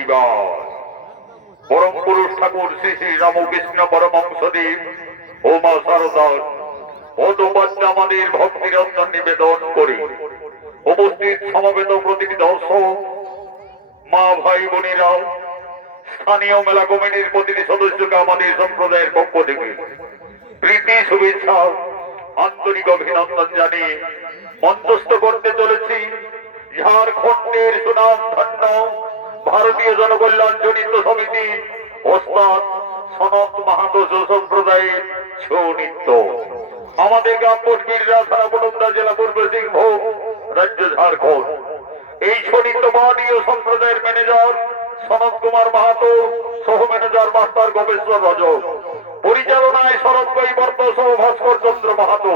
নিবাস। পরম পুরুষ ঠাকুর শ্রী শ্রী রামকৃষ্ণ পরমহংসদেব ও মা শারদার পদপদ্মে আমাদের ভক্তিরত্ন নিবেদন করি। উপস্থিত সমবেত প্রতিটি দর্শক, মা ভাই বোনেরা, স্থানীয় মেলা কমিটির প্রতিটি সদস্যকে আমাদের সম্প্রদায়ের পক্ষ থেকে প্রীতি শুভেচ্ছা আন্তরিক অভিনন্দন জানিয়ে মঞ্চস্থ করতে চলেছি ঝাড়খণ্ডের সুনাম ধন্য ভারতীয় জনকল্যাণ জনিত সমিতি ওস্তাদ সনত মাহাতো সম্প্রদায়ের ছৌ নৃত্য। আমাদের গ্রাম বীররা থানা পটুমদা জেলা পূর্ব সিংভূম রাজ্য ঝাড়খণ্ড। এই ছৌ নৃত্য ভারতীয় সম্প্রদায়ের ম্যানেজার সনত কুমার মাহাতো, সহ ম্যানেজার মাস্টার গোপেশ্বর রজক, পরিচালনায় শরৎ কৈবর্ত সহ ভাস্কর চন্দ্র মাহাতো,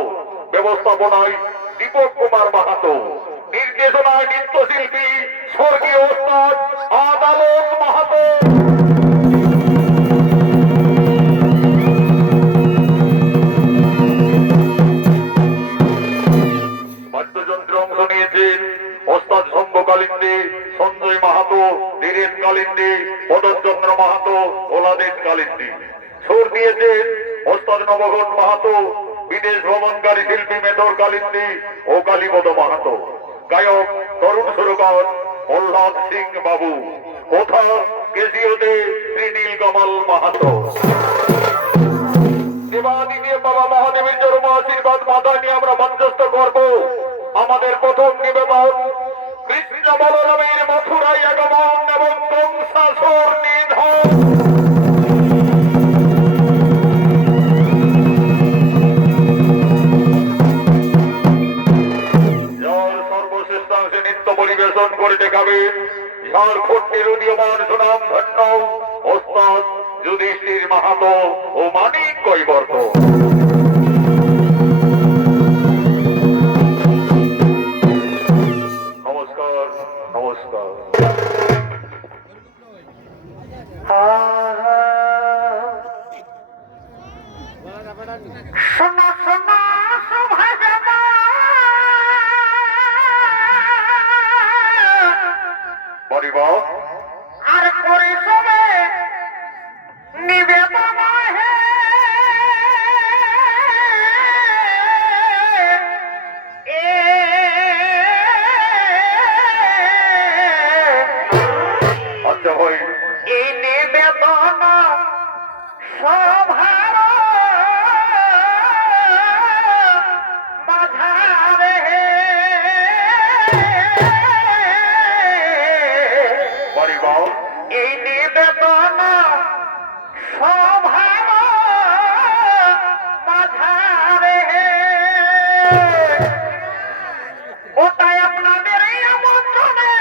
ব্যবস্থাপনায় দীপক কুমার মাহাতো, নির্দেশনায় নৃত্যশিল্পী স্বর্গীয় ওস্তাদ আদালত মাহাতো। বাদ্যযন্ত্রে অংশ নিয়েছেন ওস্তাদ শম্ভ কালিন্দী, সঞ্জয় মাহাতো, ধীরেন কালিন্দী, পদচন্দ্র মাহাতো, ওলাদেশ কালিন্দী। সুর দিয়েছেন ওস্তাদ নবঘন মাহাতো, বিদেশ ভ্রমণকারী শিল্পী মেথর কালিন্দী ও কালীপদ মাহাতো। গায়ক তরুণ সুরকার প্রহ্লাদ সিং বাবু। কোথা কেসিওতে শ্রীনীল কমল মাহাতো। দেবাদিদেব বাবা মহাদেবের চরম আশীর্বাদ মাথায় নিয়ে আমরা মঞ্চস্থ করব আমাদের প্রথম নিবেদন কৃষ্ণ বলরামের মথুরায় আগমন এবং কংসাসুর নিধন। সর্বশ্রেষ্ঠাংশে নৃত্য পরিবেশন করে দেখাবেন ঝাড়খণ্ডের উদীয়মান সুনাম ধন্য ওস্তাদ যুধিষ্ঠির মাহাতো ও মানিক কৈবর্ত। নমস্কার নমস্কার। শোনা শোনা পরিবার আর পরিশ্রমে নিবেদন হে আচ্ছা ভাই, এই নিবেদন সভার মাঝারে পরিবার এই নিবেদন সভার মাঝারে ওটাই আপনাদের এই আমন্ত্রণে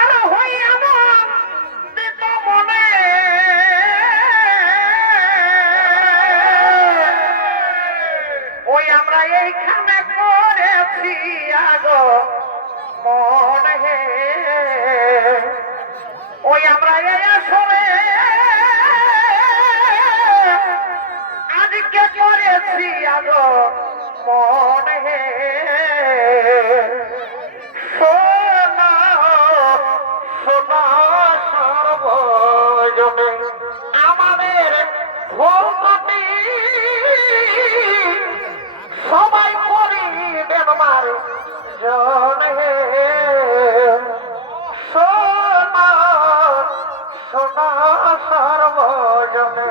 আর হই আমার দিত মনে ওই আমরা এইখানে করেছি আগো মনে ওই আমরা এই আসলে আজকে করেছি আগো মনে সোনা সোনা সর্বজনে আমাদের ভক্তি সবাই করি দেবার জনে সোনা সোনা সর্বজনে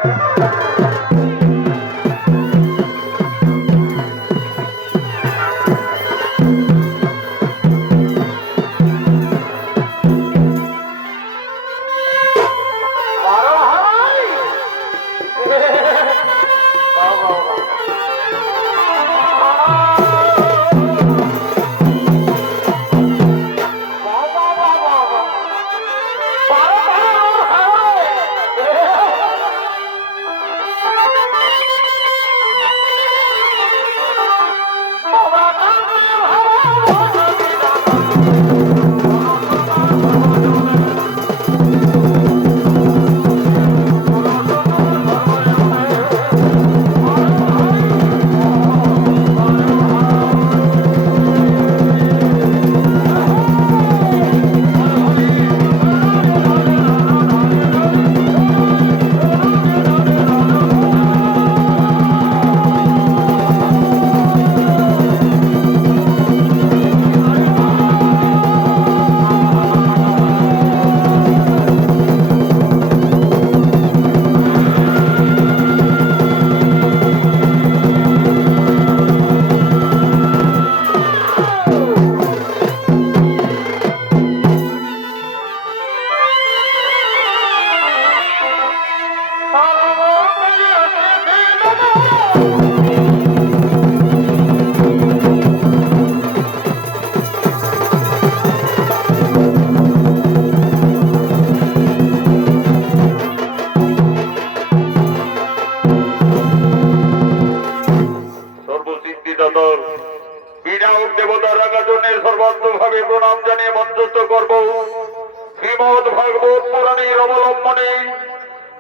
ভাগবত পুরাণের অবলম্বনে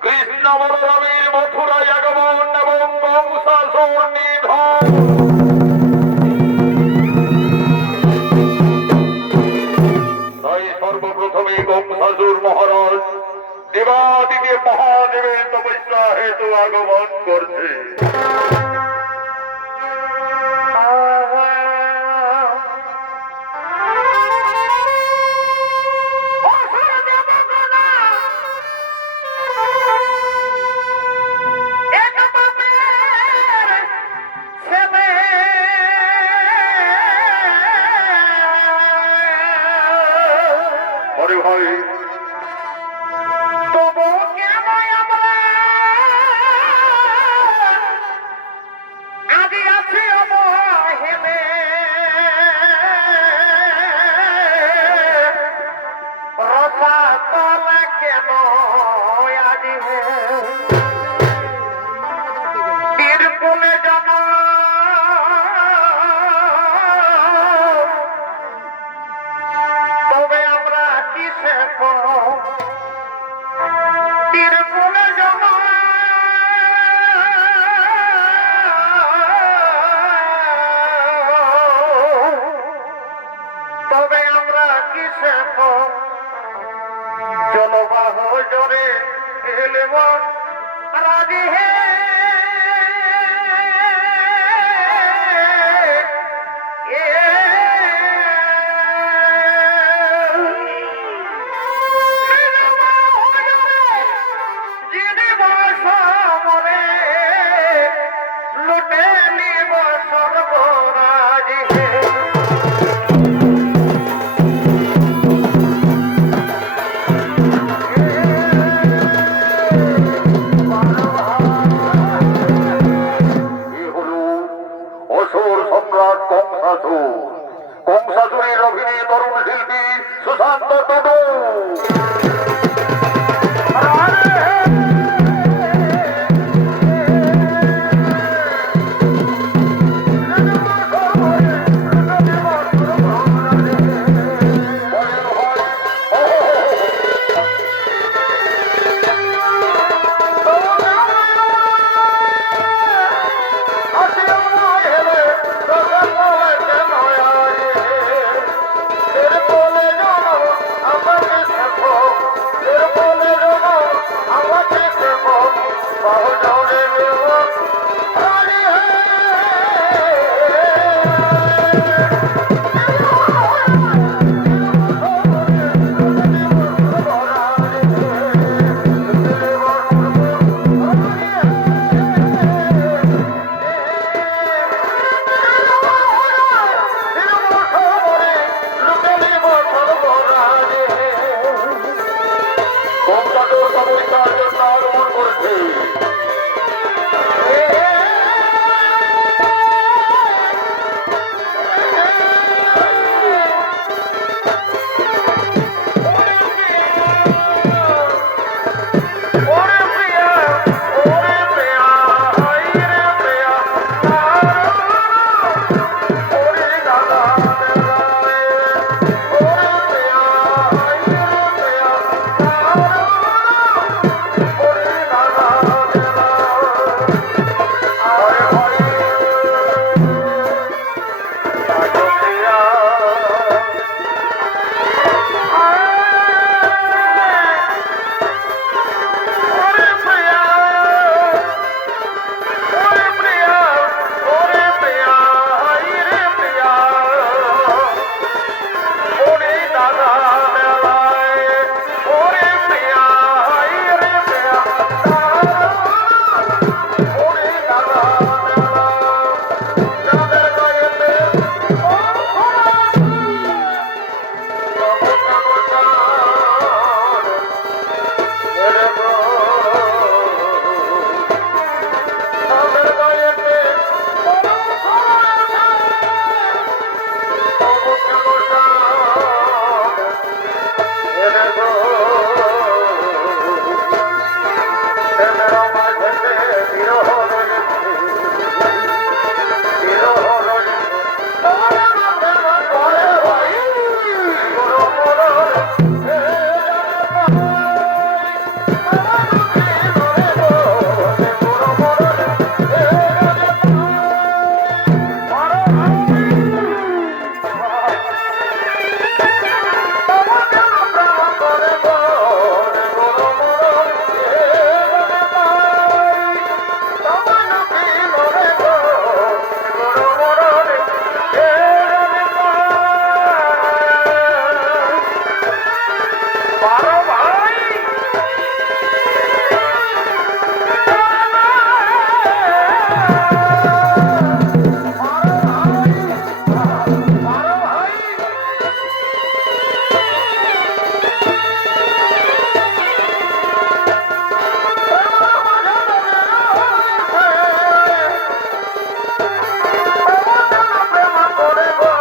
কৃষ্ণ বলরামের মথুরায় আগমন এবং কংসাসুর নিধন। তাই সর্বপ্রথমে কংসাসুর মহারাজ দেবাদিদেব মহাদেবের তপস্যা হেতু আগমন করছে। আরে ভাই, তবু কেন আমরা আদি আছি অবহেলে রসাতলা কেন আদি বীরকুলে জন তবে আমরা কিসে বীরকুলে জন তবে আমরা কিসে জলবাহ জোরে এলেব রাজি হে লুটে নিব সর্বরাজি হে এ হলো অসুর সম্রাট কংসাসুর। কংসাসুরের অভিনয় তরুণ শিল্পী সুশান্ত টুডু। আমাকে বড় ভাই করে গো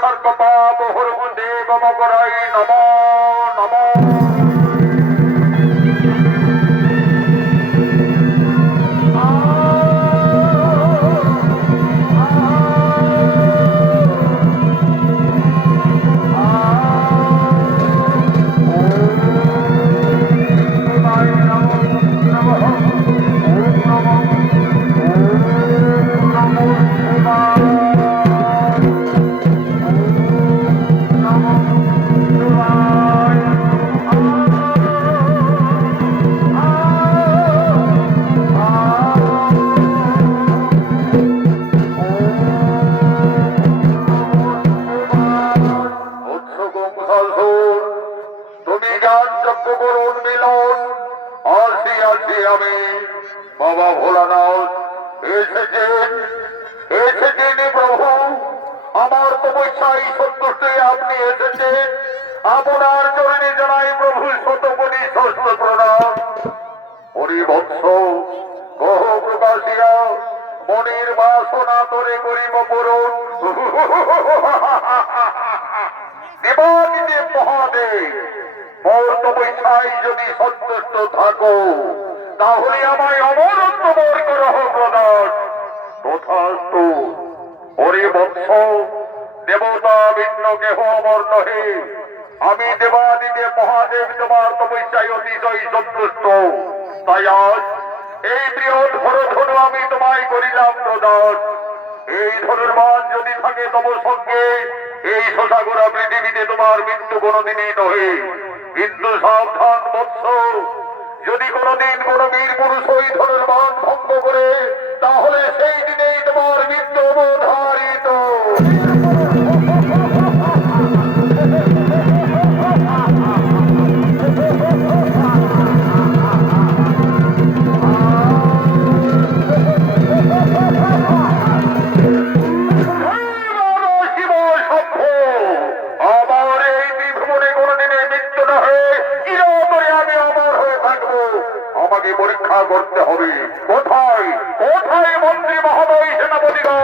সর্বপাপ হরম দেব মকরাই নম নম। তুমি জ্ঞান যজ্ঞ করুন মিলন আসি আসি আমি বাবা ভোলানাথ এসেছেন এসেছেন প্রভু আমার তপস্যায় সন্তুষ্ট আপনি এসেছেন আপনার চরণে জানাই প্রভু শতকোটি ষষ্ঠ প্রণাম। হরিবৎস গহ প্রকাশিয়া মনির বাসনা তরে করিব পূরণ। দেবাদিদেব মহাদেব মোর তপস্যায় যদি সন্তুষ্ট থাকো তাহলে আমায় অমরত্ব মোর করহ প্রদান। তথাস্তু। হরিবৎস দেবতা ভিন্ন কেহ অমর নহে আমি দেবাদিদেব মহাদেব তোমার তপস্যায় অতিশয় সন্তুষ্ট তাই আজ এই বৃহৎ ধরধনু আমি তোমায় করিলাম প্রদান। এই ধনুর্বাণ যদি থাকে তব সঙ্গে এই শশাগোরা পৃথিবীতে তোমার মৃত্যু কোনোদিনই নহে। কিন্তু সাবধান বৎস যদি কোনোদিন কোন বীর পুরুষ ওই ধনুর্বাণ ভঙ্গ করে তাহলে সেই দিনেই তোমার মৃত্যু অবধারিত। আমাকে পরীক্ষা করতে হবে কোথায় কোথায় মন্ত্রী মহোদয় সেনাপতিগণ।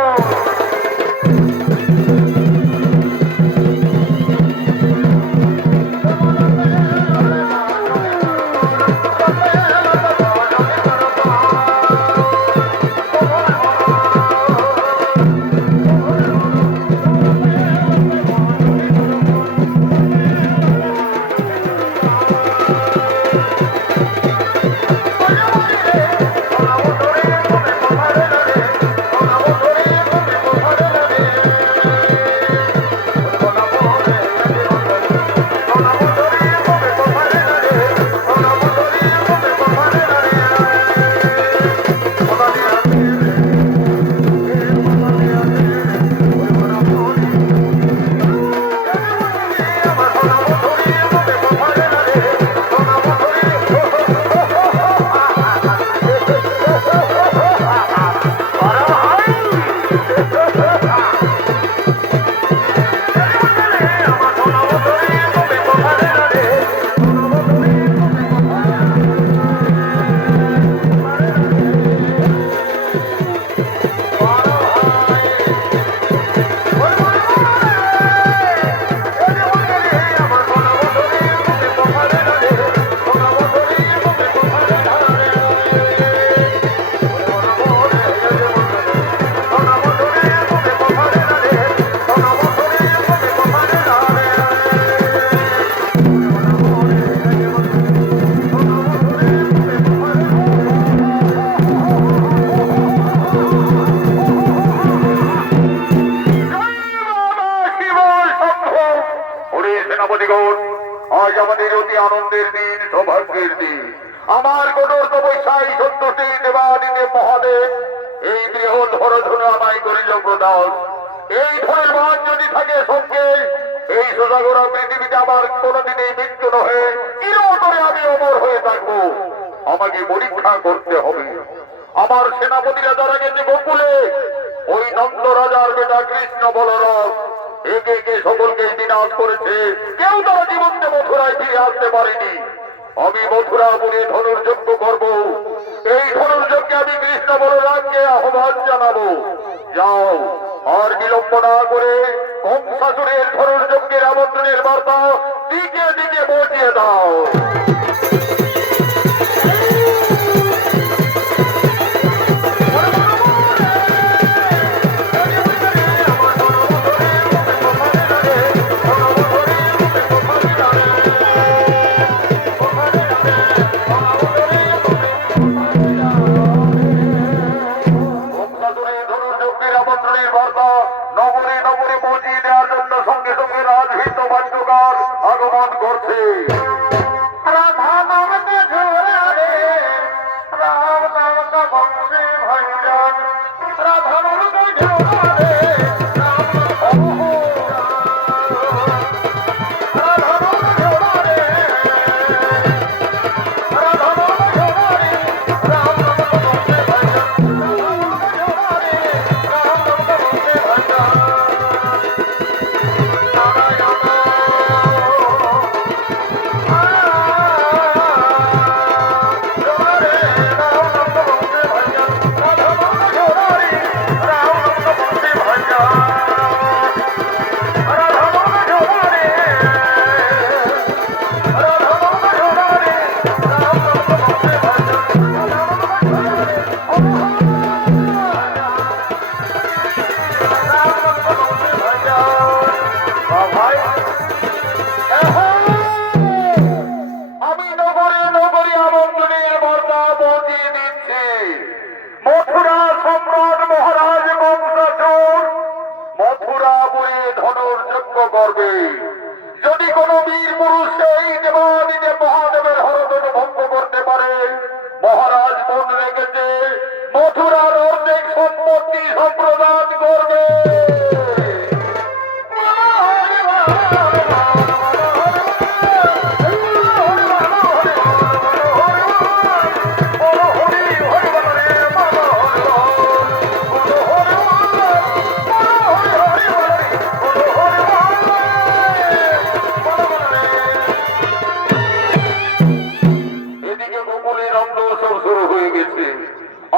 আজ আমাদের অতি আনন্দের দিন সৌভাগ্যের দিন আমার কঠোর তপস্যায় সন্তুষ্টি দেবাদিদেব মহাদেব এই বৃহৎ ধরধনু আমায় করিল প্রদান। এই ধনুর্বাণ যদি থাকে সঙ্গে এই সোজাগোরা পৃথিবীতে আমার কোনোদিনই মৃত্যু নহে চিরতরে আমি অমর হয়ে থাকবো। আমাকে পরীক্ষা করতে হবে। আমার সেনাপতিরা যারা গেছে গোকুলে ওই নন্দ রাজার বেটা কৃষ্ণ বলরাম একে একে সকলকে বিনাশ করেছে। কেউ তারা জীবনকে মথুরায় ফিরে আসতে পারেনি। আমি মথুরাপুরে ধনুর্যজ্ঞ করব। এই ধনুর্যজ্ঞে আমি কৃষ্ণ বলরামকে আহ্বান জানাবো। যাও, আর বিলম্ব না করে কংসাসুরের ধনুর্যজ্ঞের আমন্ত্রণের বার্তা দিকে দিকে পৌঁছিয়ে দাও। নগরে নগরে পৌঁছিয়ে দেওয়ার জন্য সঙ্গে সঙ্গে রাজহিত বাদ্যকার আগমন করছে। রাধা নামতে ঝোরা রে, রাম নামতে বংশী ভঞ্জন, রাধা নামতে ঝোরা রে, রাম রাধা নামতে ঝোরা রে, রাধা নামতে ঝোরা রে, রাম নামতে বংশী ভঞ্জন, রাধা নামতে ঝোরা রে, রাম নামতে বংশী ভঞ্জন। আমি নগরে নগরে আমন্ত্রণের বার্তা পৌঁছিয়ে দিচ্ছি। মথুরা সম্রাট মহারাজ কংসাসুর মথুরাপুরে ধনুর্যজ্ঞ করবে। যদি কোনো বীর পুরুষ সেই দেবাদিদেব মহাদেবের হরধনু ভঙ্গ করতে পারে, মহারাজ মন রেখেছে মথুরার অর্ধেক সম্পত্তি সম্প্রদান করবে। এদিকে গোকুলের অন্দরসর শুরু হয়ে গেছে।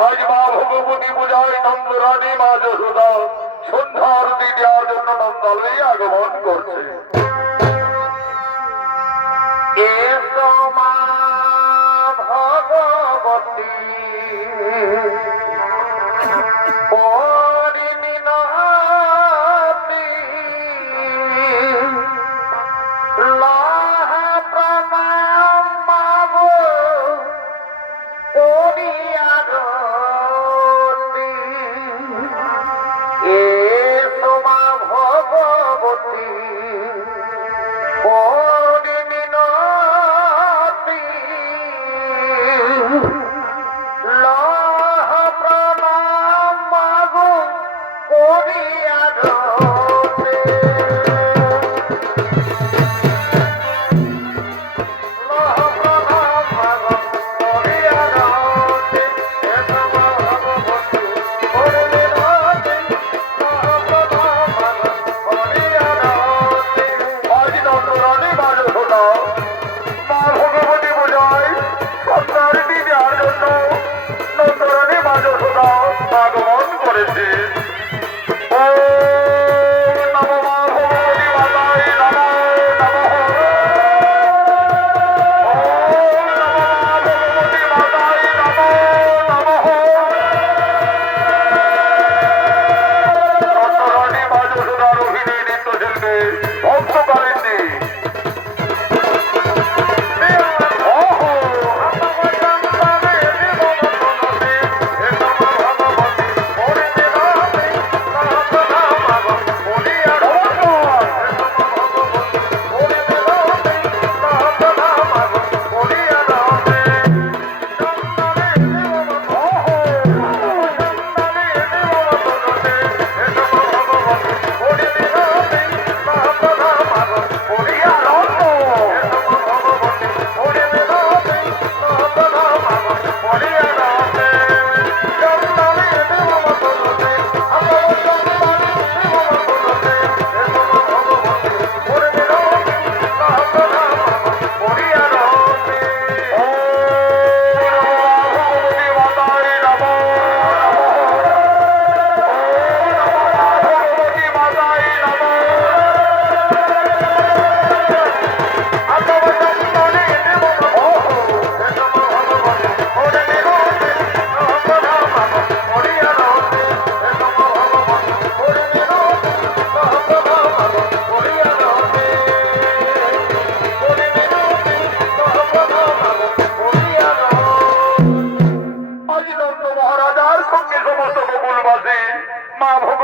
আজ মা ভগবতী পূজায় নন্দরানী মা যশোদা সন্ধ্যা আরতি দেওয়ার জন্য নন্দালয়ে আগমন করছে। এসো মা ভগবতী পরিণীতি লাহ প্রণাম মাগো করিয়ারতি। এসো মা ভগবতী পরিণীতি লাহ প্রণাম মাগো করিয়ারতি। আজ নন্দরানী মা যশোদা মা ভগবতী পূজায় সন্ধ্যা আরতি দেওয়ার জন্য নন্দরানী মা যশোদা আগমন করেছে। ওম নমো মা ভগবতী মাতায় নমো নমঃ। ওম নমো মা ভগবতী মাতায় নমো নমঃ। নন্দরানী মা যশোদা রোহিণী নৃত্যশিল্পী ভক্তকালিনী। ভগবতী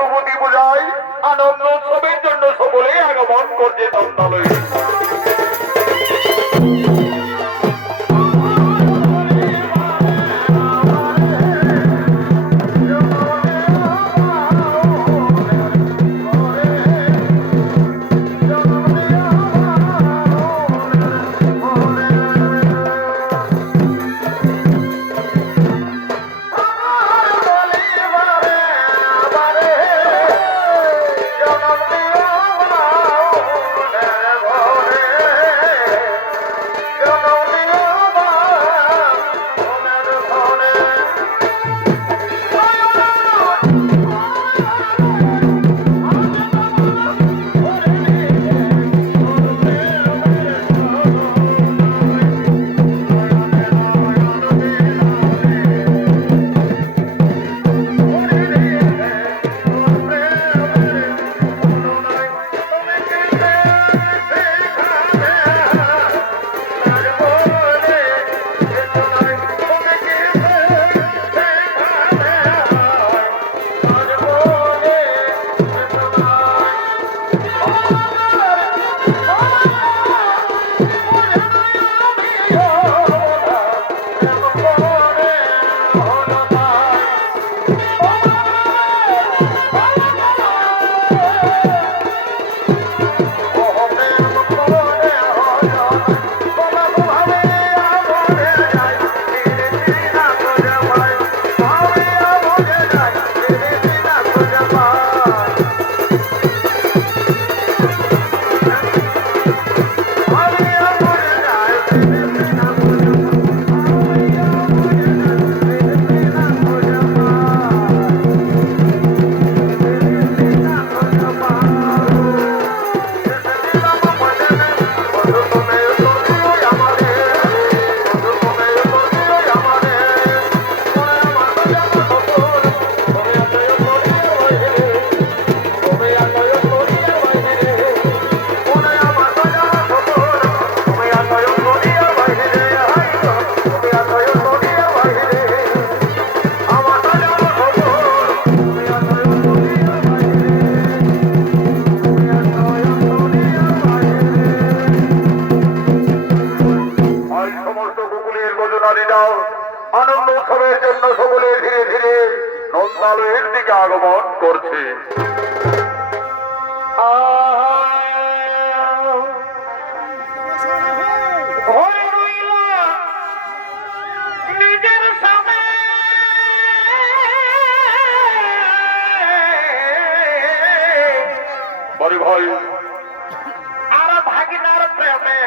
অনুভূতি বোঝায় আনন্দ উৎসবের জন্য সকলেই আগমন করছে নন্দালয়ে। আনন্দ উৎসবের জন্য সকলে ধীরে ধীরে নন্দালয়ের দিকে আগমন করছে। নিজের সামনে বড় ভাই আর ভাগিনার প্রেমে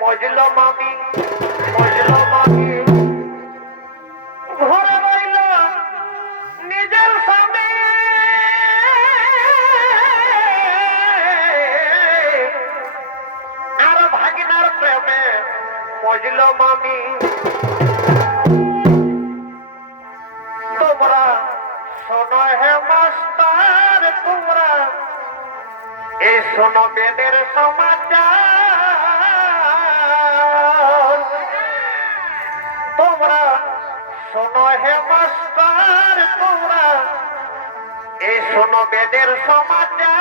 মজল মামি মজল মামি ঘরে রইল নিজের স্বামী আর ভাগিনার প্রেমে মজল মামি তোমরা শোনো হে মাস্টার তোমরা এই শোনো বেদের সমাচার তোমরা শোনো হে মাস্টার তোমরা এই শোনো বেদের সমাচার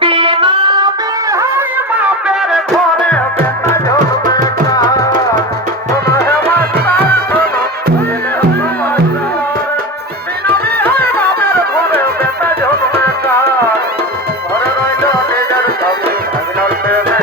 বিনা বিহাই বাপের ঘরে বেটা জন্মে কার শোনো হে মাস্টার শোনো বেদের সমাচার বিনা বিহাই বাপের ঘরে বেটা জন্মে কার ঘরে রইল নিজের স্বামী ভাগিনার প্রেমে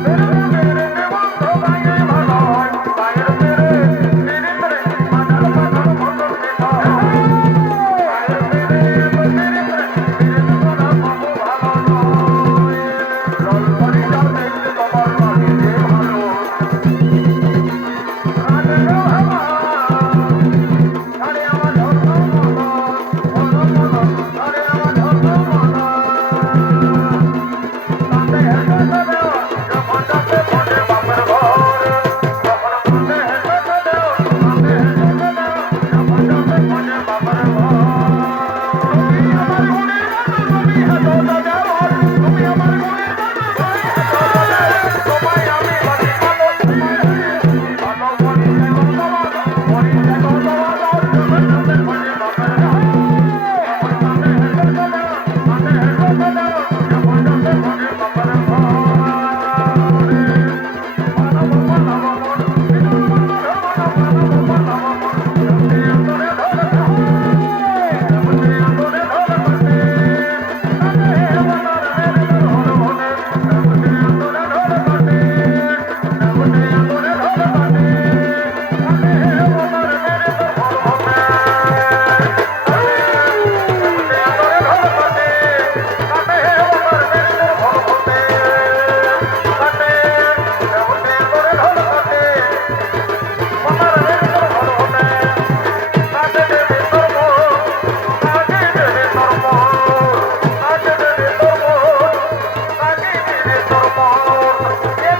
Pero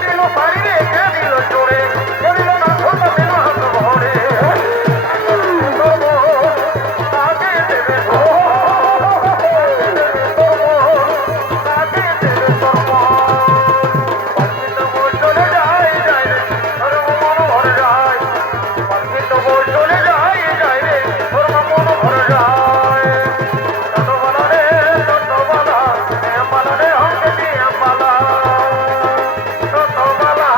দিল পাড়ি রে কে দিল চড়ে কে দিল না ছোট দিল হাত ভরে আগে দেবে আগে দেবে চলে যায় যায় রে তোর মন ভরে যায় পাখি তো চলে যায় যায় রে তোর মন ভরে যায় ছোটবেলা রে ছোটবেলা মালা রে হকে দিয়ে মালা ছোটবেলা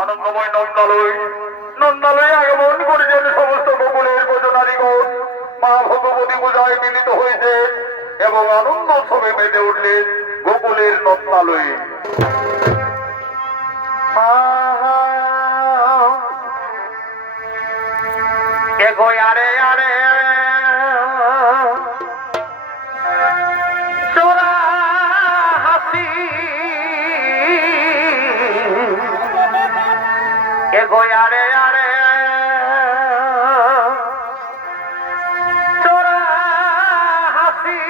আনন্দময় নন্দালয়ে আগমন করেছেন সমস্ত গোকুলের ব্রজনারীগণ মা ভগবতী পূজায় মিলিত হয়েছে এবং আনন্দ উৎসবে মেতে উঠলেন গোকুলের নন্দালয়ে এগো আরে আরে চোরা হাসি এগো আরে আরে চোরা হাসি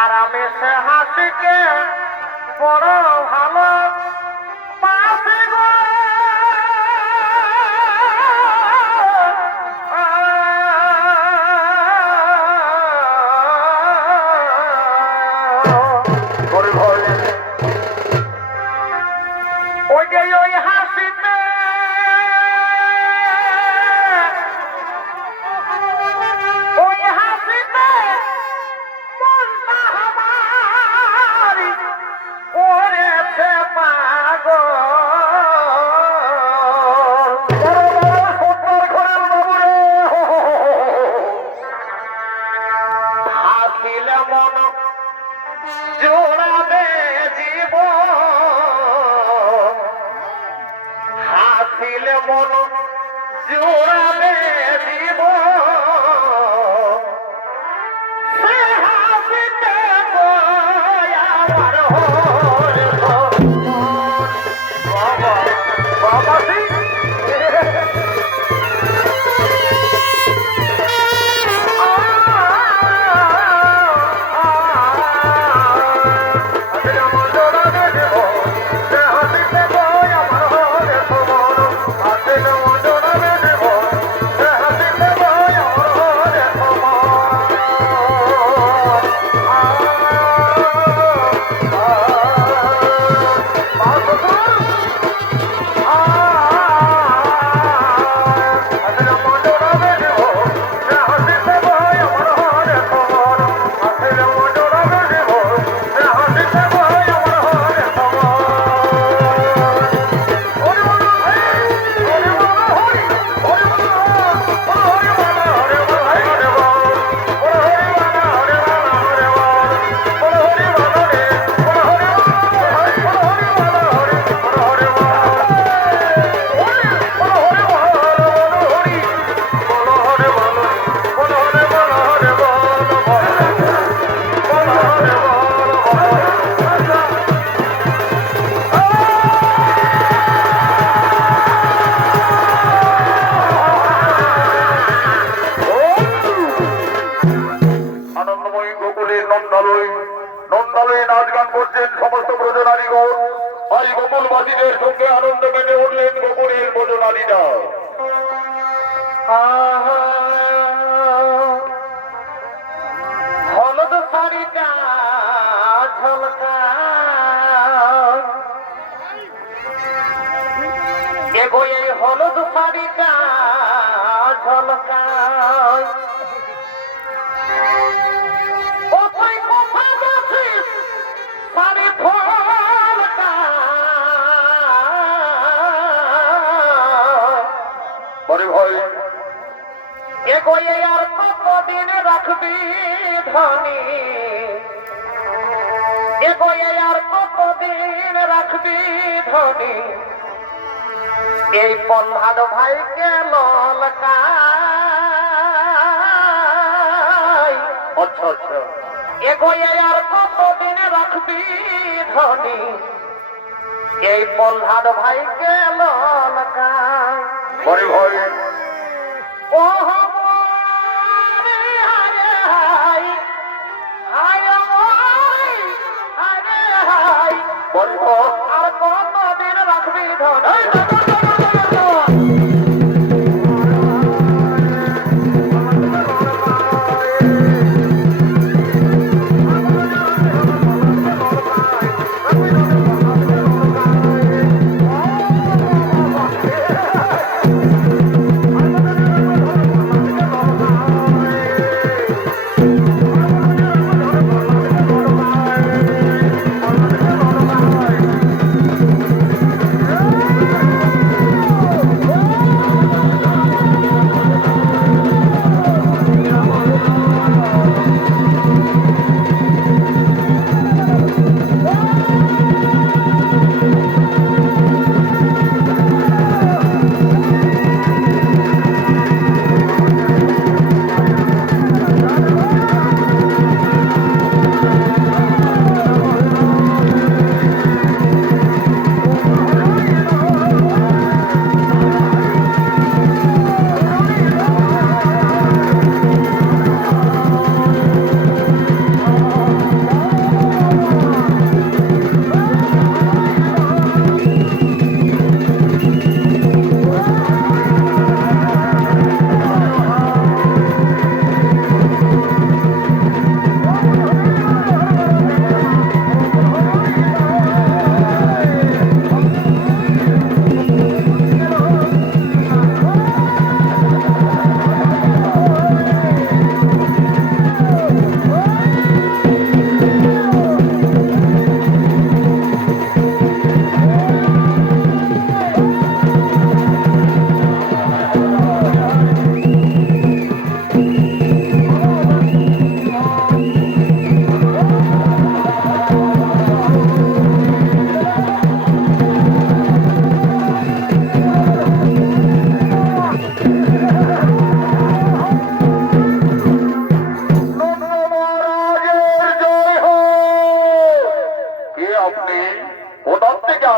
আরামে সে হাসিকে বড় ভালো পাশে গো করে ভয় ওই যে ওই হাসিতে ওই হাসিতে মনটা আমার করেছে পাগল হাসিলে মন জোড়াবে জীব হাসিলে মন জোড়াবে জীব সে হাসিতে আমার হরে বাবা বাবা নন্দালয়ে নাচ গান করছেন সমস্ত ব্রজনারীগণ আজ গোকুলবাসীদের সঙ্গে আনন্দ মেতে উঠলেন গোকুলের ব্রজনারীরা হলদ শাড়িটা ঝলকা এগো এই হলদ শাড়িটা ঝলকা আর কতদিন রাখবি ধনী এগোয়ে আর কতদিন রাখবি ধনী এই প্রহ্লাদ ভাইকে ললকাই আচ্ছা আচ্ছা এগোয়ে আর কতদিন রাখবি ধনী এই প্রহ্লাদ ভাইকে ললকাই বড় ভাই ও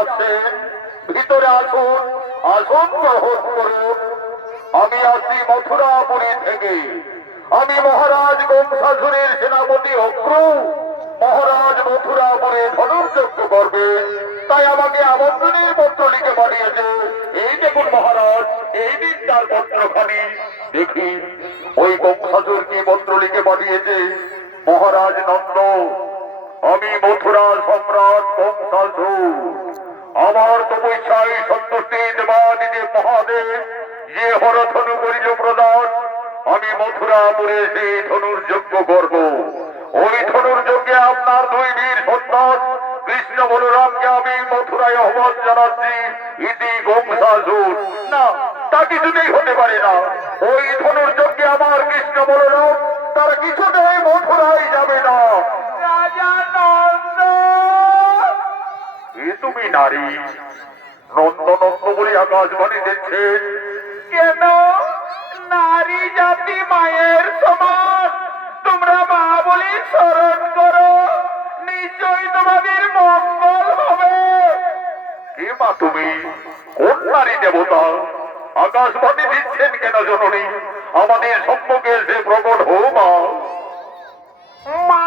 আছেন, ভিতরে আসুন, আসন গ্রহণ করুন। আমি আসি মথুরাপুরী থেকে। আমি মহারাজ কংসাসুরের সেনাপতি অক্রু। মহারাজ মথুরাপুরে ধনুর্যজ্ঞ করবে, তাই আমাকে আমন্ত্রণের পত্র লিখে পাঠিয়েছে। এই দেখুন মহারাজ, এই দিন তার পত্রখানি দেখি। ওই কংসাসুর কি পত্র লিখে পাঠিয়েছে? মহারাজ নন্দ, আমি মথুরা সম্রাট কংসাসুর। আমার তপস্যায় সন্তুষ্টি দেবাদিদেব মহাদেব যে হরধনু করিল প্রদান, আমি মথুরাপুরে সেই ধনুর্যজ্ঞ করব। ওই ধনুর্যজ্ঞে আপনার দুই বীর সন্তান কৃষ্ণ বলরামকে আমি মথুরায় আহ্বান জানাচ্ছি। ইতি কংসাসুর। না, তা কিছুতেই হতে পারে না। ওই ধনুর্যজ্ঞে আমার কৃষ্ণ বলরাম তারা কিছুতেই মথুরায় যাবে না। রাজা নন্দ, এ তুমি নারী, নন্দ নন্দ বলে আকাশবাণী দিচ্ছে। কেন? নারী জাতি মায়ের সমান, তোমরা মা বলে স্মরণ করো, নিশ্চয়ই তোমাদের মঙ্গল হবে। কে মা তুমি? কোন নারী দেবতা? আকাশবাণী দিচ্ছেন কেন জননী? আমাদের সম্মুখে এসে প্রকট হও মা। মা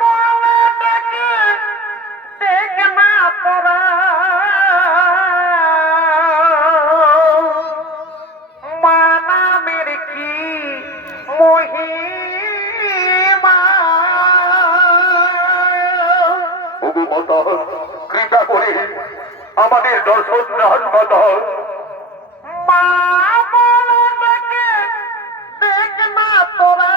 বলে ডেকে দেখ না তোরা, মা নামের কি মহিমা। ওগো মাতা, কৃপা করে আমাদের দর্শন দান মাতা। মা বলে ডেকে দেখ না তোরা,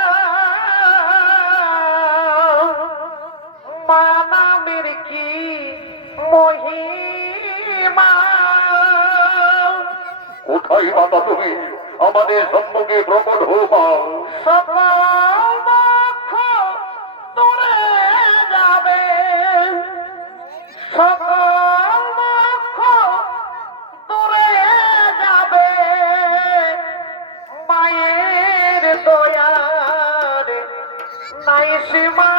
মা নামের কি মহিমা। কোথায় মাতা তুমি? আমাদের সম্মুখে প্রকট হও মা। সকল দুঃখ দূরে যাবে, সকল দুঃখ দূরে যাবে, মায়ের দয়ার নাই সীমা।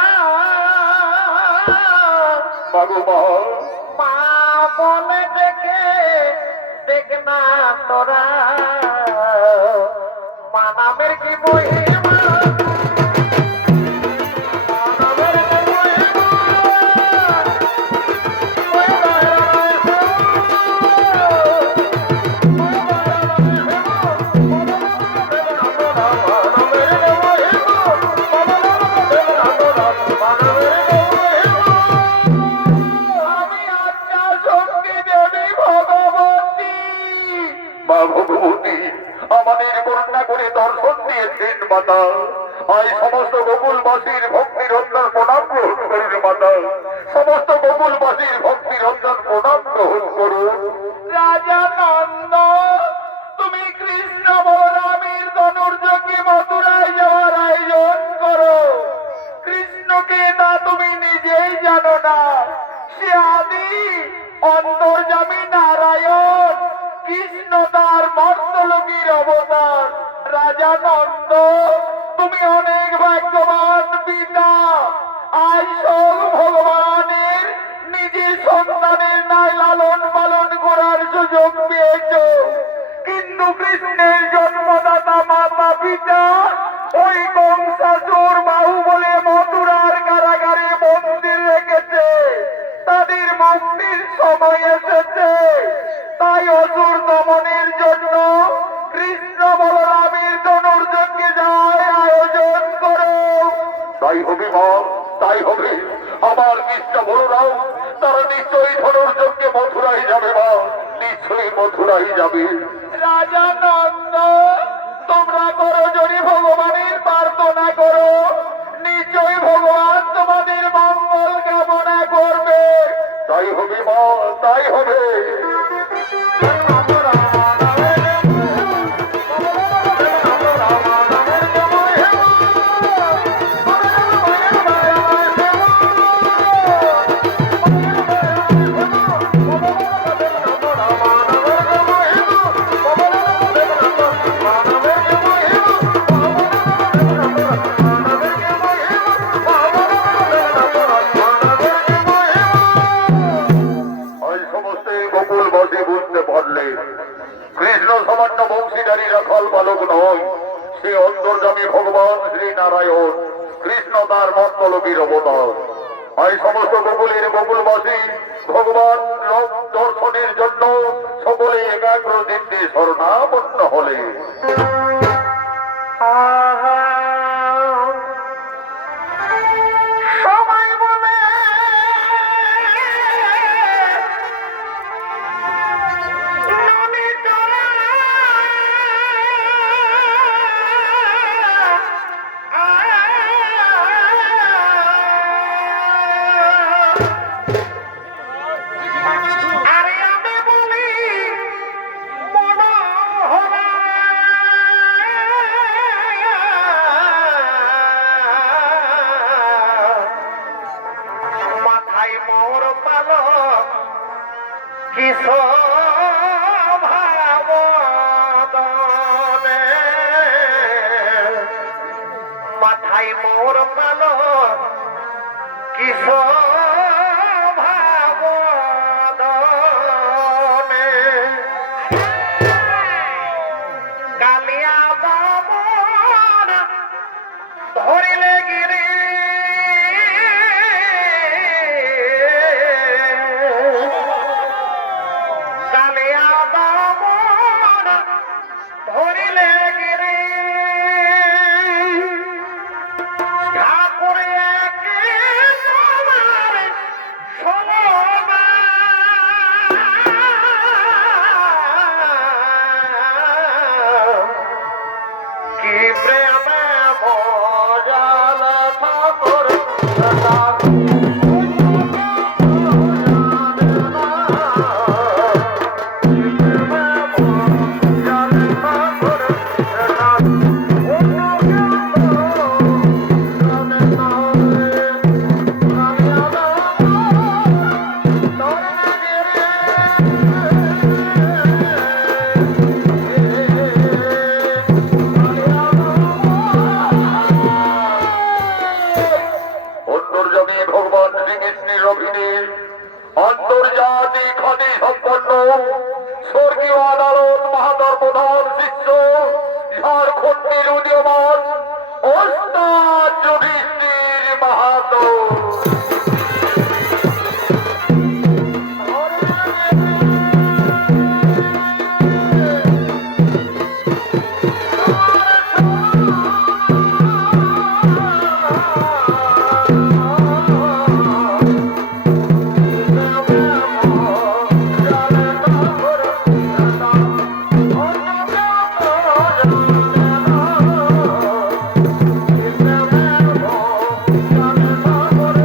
মাগো মা, মা বলে ডেকে দেখ না তোরা, মা নামের কি মহিমা। মা ভগবতী, আমাদের করুণা করে দর্শন দিয়েছেন মাতা। আজ সমস্ত গোকুলবাসীর ভক্তি রঞ্জন প্রণাম গ্রহণ করুন মাতা। সমস্ত গোকুলবাসীর ভক্তি রঞ্জন প্রণাম গ্রহণ করুন। রাজা নন্দ, তুমি কৃষ্ণ বলরামের ধনুর্যজ্ঞে মথুরায় যাওয়ার আয়োজন করো। কৃষ্ণকে তা তুমি নিজেই জানো না। সে আদি অন্তর্যামী নারায়ণ, কৃষ্ণ তার মর্তলোকীর অবতার। রাজা নন্দ, তুমি অনেক ভাগ্যবান পিতা। আজ সব ভগবানের নিজের সন্তানের নাই লালন পালন করার সুযোগ পেয়েছ, কিন্তু কৃষ্ণের জন্মদাতা মাতা পিতা ওই কংসাসুর বাহু বলে মথুরার কারাগারে বন্দী রেখেছে। তাদের মুক্তির সময় এসেছে, তাই অসুর দমনের জন্য কৃষ্ণ বলরামের ধনুর্যজ্ঞে যায় আয়োজন করো। তাই হবে মা, তাই হবে। আমার কৃষ্ণ বলরাম তারা নিশ্চয়ই ধনুর্যজ্ঞে মথুরাই যাবে মা, নিশ্চয়ই মথুরাই যাবে। রাজা নন্দ, তোমরা করো যদি ভগবানের প্রার্থনা করো, নিশ্চয়ই ভগবান তোমাদের মঙ্গল কামনা করবে। তাই হবে মা, তাই হবে। অন্তর্যামী ভগবান শ্রী নারায়ণ কৃষ্ণ তার মর্তলোকীর অবতার। এই সমস্ত গোকুলের গোকুলবাসী ভগবান দর্শনের জন্য সকলে একাগ্র চিত্তে শরণাপন্ন হলে সবাই বলে নদী চলা আরে আমি বলি মনোহরা মাথায় মোর পালক কিশোর ভাবদনে মাথায় মোর পালক কিশোর ভাবদনে কালিয়া বামন ধরিলে গিরি কালিয়া বামন ধরিলে গিরি ঠাকুরে কে তোমার সলনা কি প্রেমে মজাল ঠাকুর অন্তর্যামী ভগবান শ্রীকৃষ্ণের অভিনয় আন্তর্জাতিক খ্যাতি সম্পন্ন স্বর্গীয় আদালত মাহাতর প্রধান শিষ্য ঝাড়খণ্ডের উদীয়মান ওস্তাদ যুধিষ্ঠির মাহাতো। Oh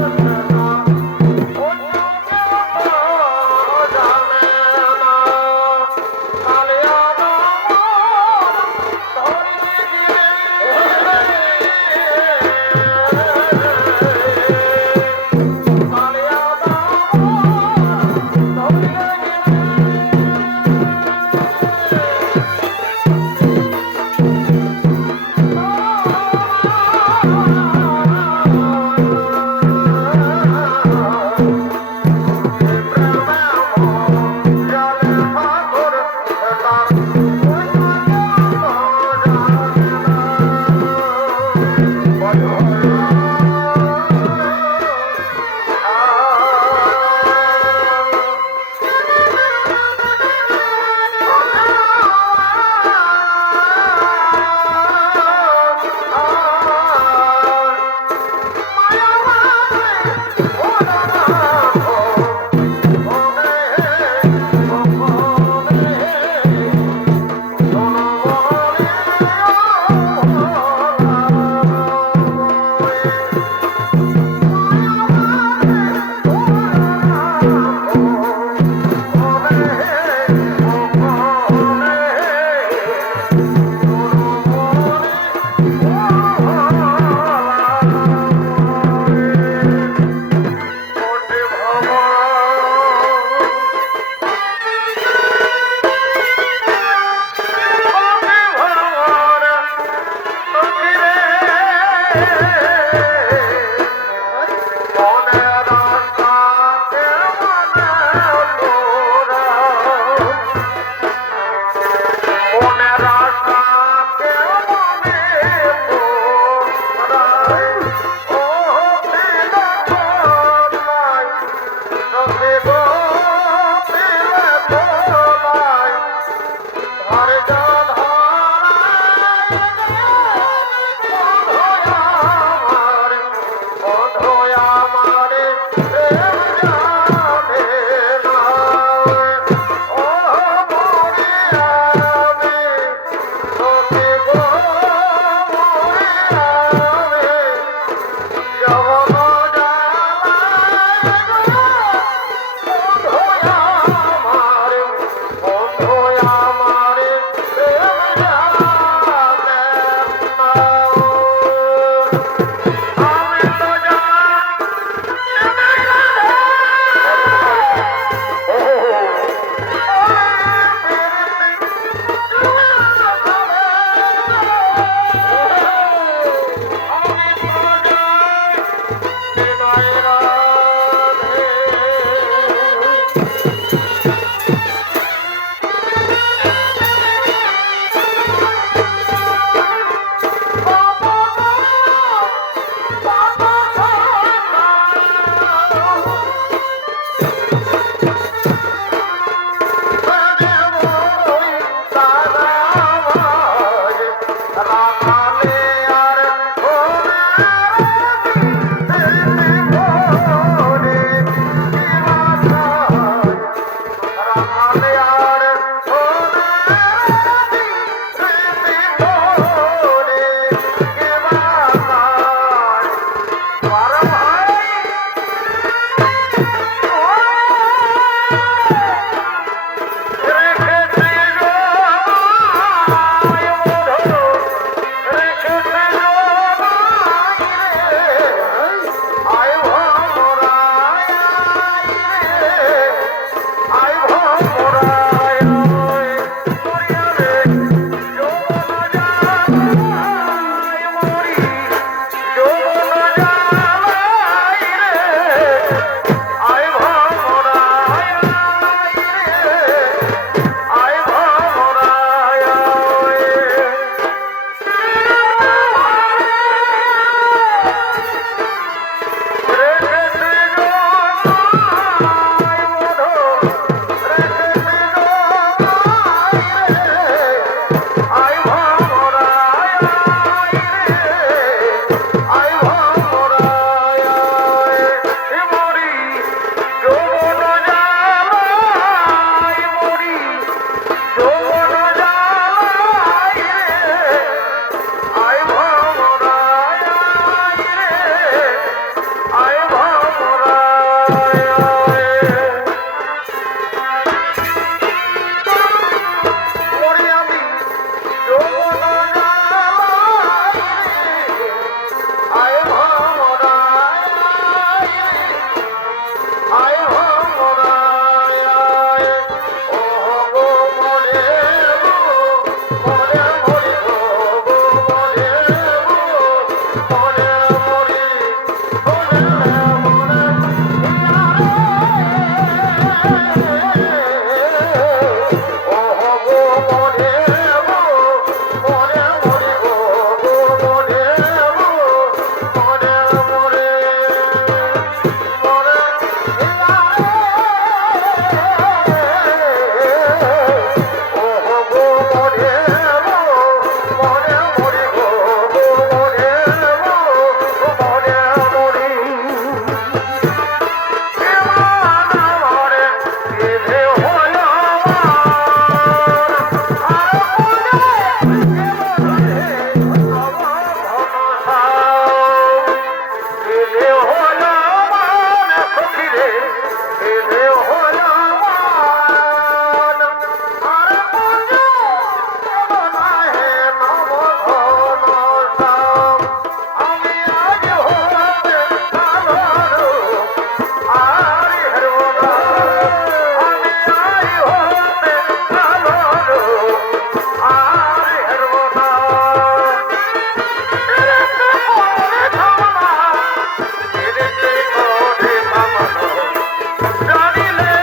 জানিলে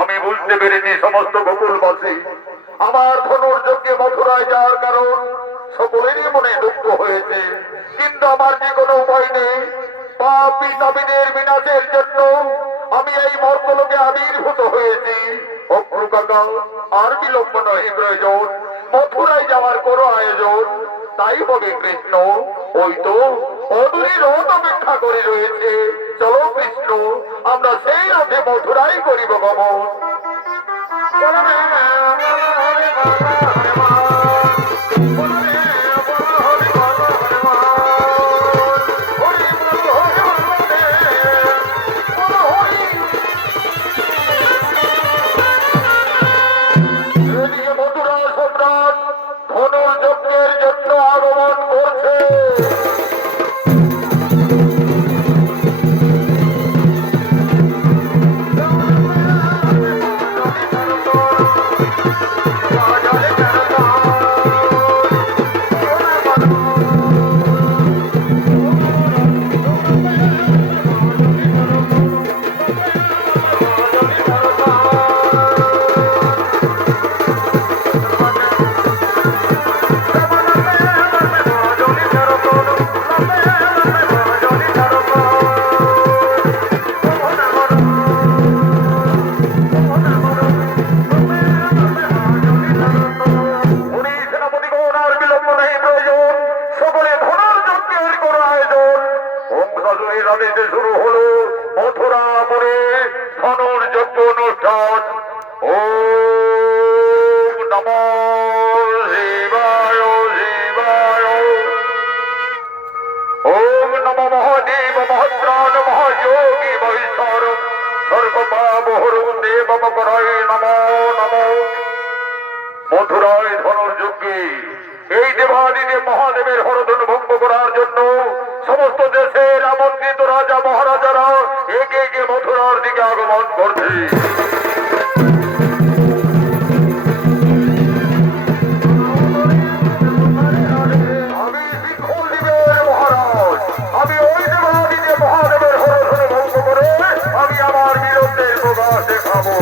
আমি বুঝতে পেরেছি সমস্ত গোকুলবাসী আমার ধনুর্যজ্ঞে মথুরায় যাওয়ার কারণ সকলেরই মনে দুঃখ হয়েছে, কিন্তু আমার যে কোনো উপায় নেই। পাপী তাবিদের বিনাশের জন্য আমি এই মর্তলোকে আবির্ভূত হয়েছি। অক্রু কাকা, আর বিলম্ব নয় প্রয়োজন, মথুরায় যাওয়ার কোনো আয়োজন তাই হবে কৃষ্ণ। ওই তো অদূরে রথ অপেক্ষা করে রয়েছে, চলো কৃষ্ণ, আমরা সেই রথে মথুরাই করিব গমন। এদিকে মথুরা সম্রাট ধনুর্যজ্ঞের জন্য আগমন করছে। শুরু হলো মথুরাপুরে ধনুর্যজ্ঞ অনুষ্ঠান। ওম নমো শিবায় শিবায়। ওম নমো মহাদেব মহাত্রাণ মহাযোগী মহেশ্বর সর্বপাপহরং দেবমকরায় নমো নমো। মথুরায় ধনুর্যজ্ঞে এই দেবাদিদেব মহাদেবের হরধনু ভঙ্গ করার জন্য সমস্ত দেশের আমন্ত্রিত রাজা মহারাজারা একে একে মথুরার দিকে আগমন করছে। আমি শিখুলদেবের মহারাজ, আমি ওই দেবাদিদেব মহাদেবের হরধনু ভঙ্গ করে আমি আমার বীরত্বের প্রকাশ দেখাবো।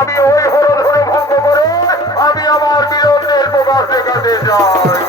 আমি ওই হরধনু ভঙ্গ করে আমি আমার বীরত্বের প্রকাশ দেখাতে চাই।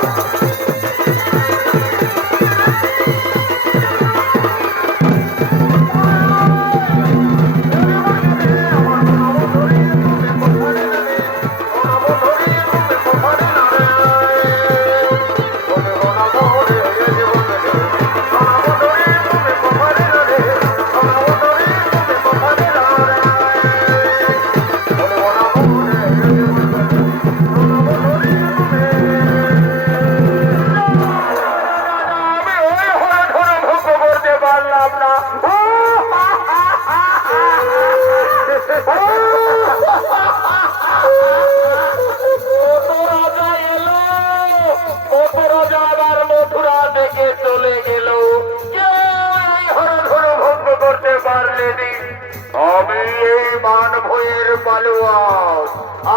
আমি এই মানভয়ের পালুয়া,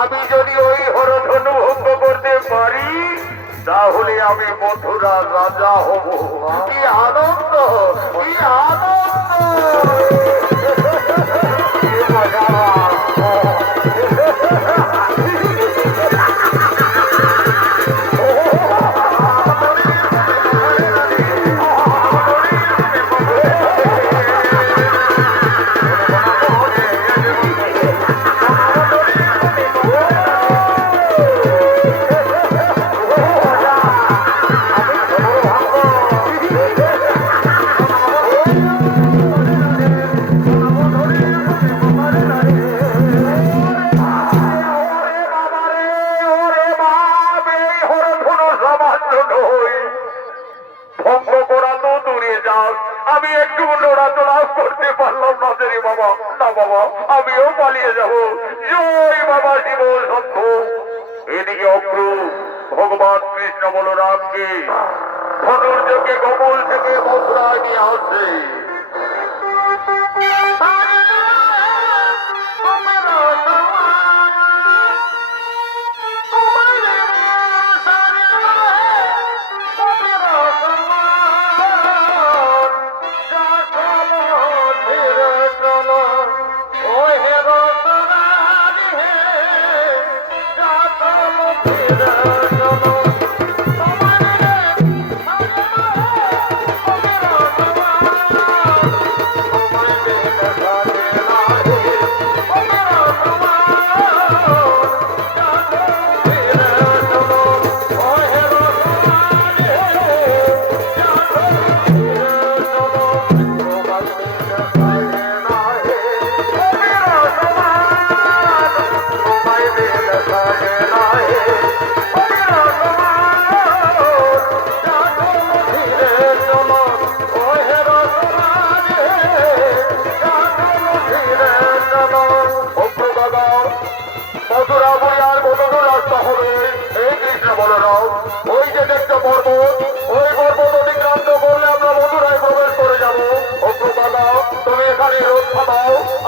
আমি যদি ওই হরধনু ভঙ্গ করতে পারি তাহলে আমি মথুরার রাজা হব। কি আনন্দ, কি আনন্দ। আমি একটু নড়াচড়া করতে পারলাম না রে বাবা। না বাবা, আমিও পালিয়ে যাব। জয় বাবা শিব শম্ভু। এদিকে অক্রু ভগবান কৃষ্ণ বলরামকে ধনুর্যকে গোকুল থেকে মথুরায় নিয়ে আসছে।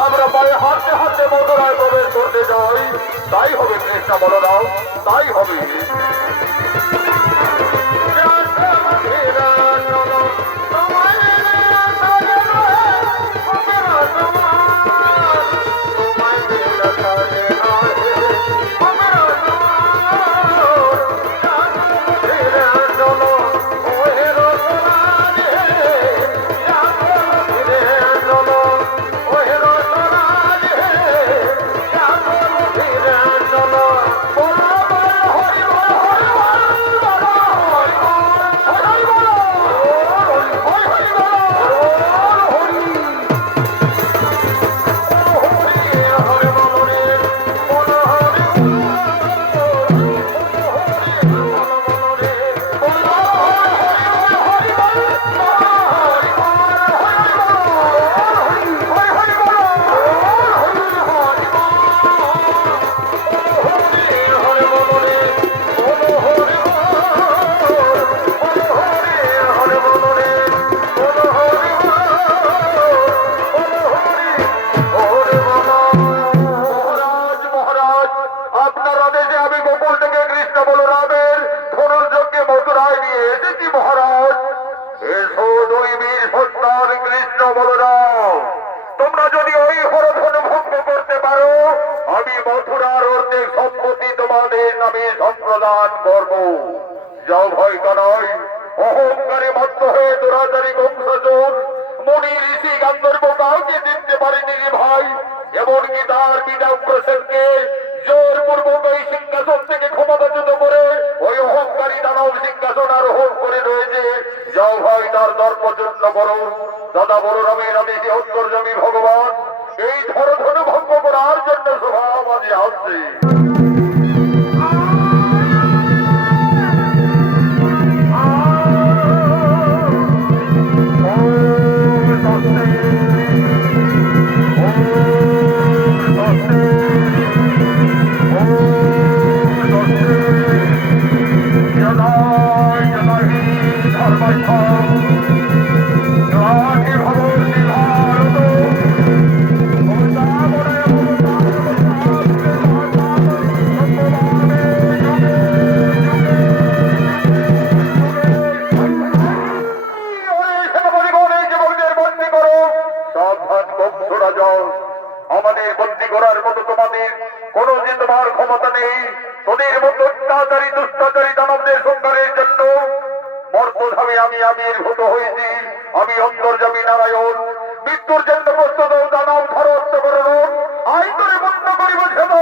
আমরা পায়ে হাঁটতে হাঁটতে মথুরায় প্রবেশ করতে যাই। তাই হবে কৃষ্ণ বলরাম, তাই হবে। যাও ভয় কানাই, অহংকারে মত্ত হয়ে দুরাচারী বংশজন মুনি ঋষি গান্ধর্ব কাউকে চিনতে পারেনি রে ভাই। এমনকি তার পিতা উগ্রসেনকে জোরপূর্বক ওই সিংহাসন থেকে ক্ষমতাচ্যুত করে ওই অহংকারী দানব সিংহাসন আরোহণ করে রয়েছে। যাও ভাই তার দর্পযত্ন করো। দাদা বলরামের আদেশে অন্তর্যামী ভগবান এই ধরধন ভঙ্গ করার জন্য সভা মাঝে আসছে। আমাদের বন্দী করার মতো তোমাদের কোন যে তোমার ক্ষমতা নেই। তোদের মতো অত্যাচারী দুষ্টাচারী দানবদের সংহারের জন্য মর্তধামে আমি আবির্ভূত হয়েছি। আমি অন্তর্যামী নারায়ণ। মৃত্যুর জন্য প্রস্তুত দানব ধরত্ব করুন। আই করে বন্ধ করিব ছেদ।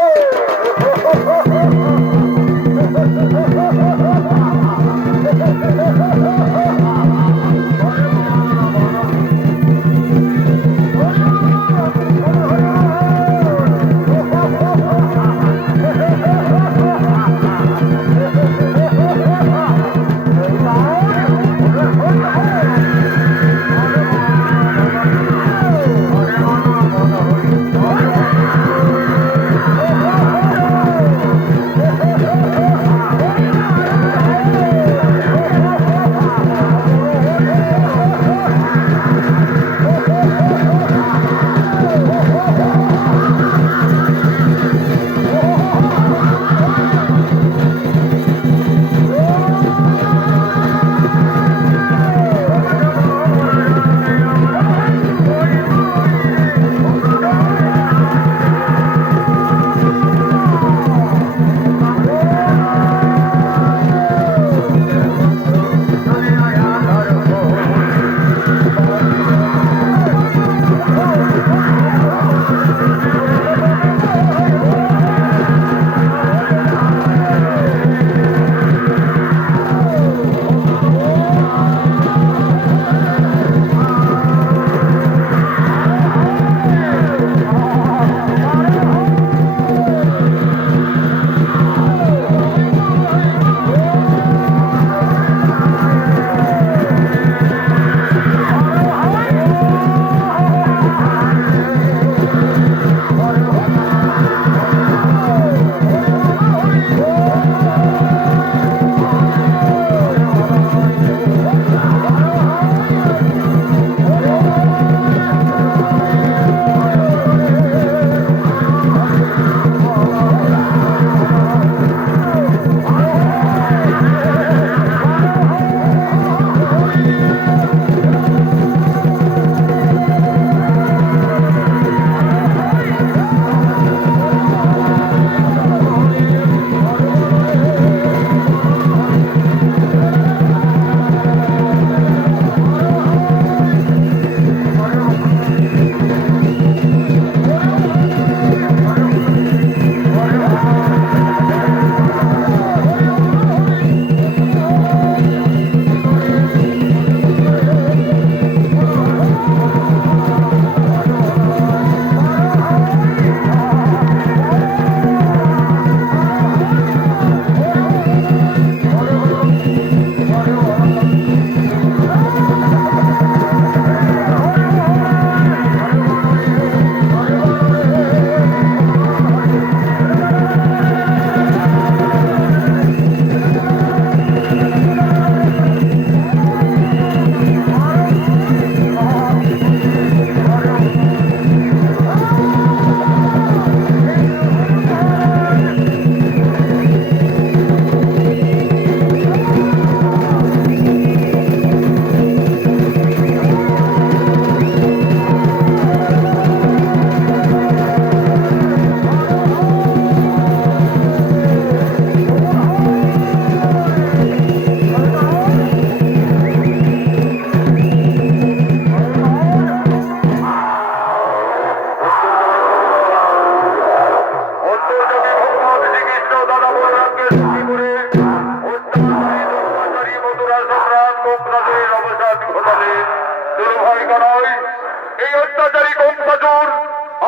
অত্যাচারী কংসাসুর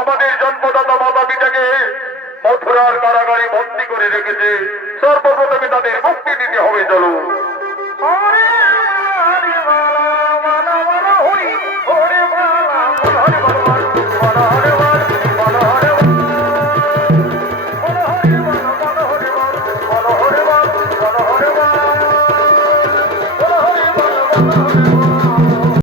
আমাদের জন্মদাতা মাতা পিতাকে মথুরার কারাগারে বন্দী করে রেখেছে। সর্বপ্রথমে তাদের মুক্তি দিতে হবে। চলো। হরে হরে বালা বালা বালা হরি হরে বালা বালা হরে বালা বালা হরে বালা বালা হরে বালা বালা হরে বালা বালা হরে বালা বালা হরে বালা বালা হরে বালা বালা হরে বালা বালা হরে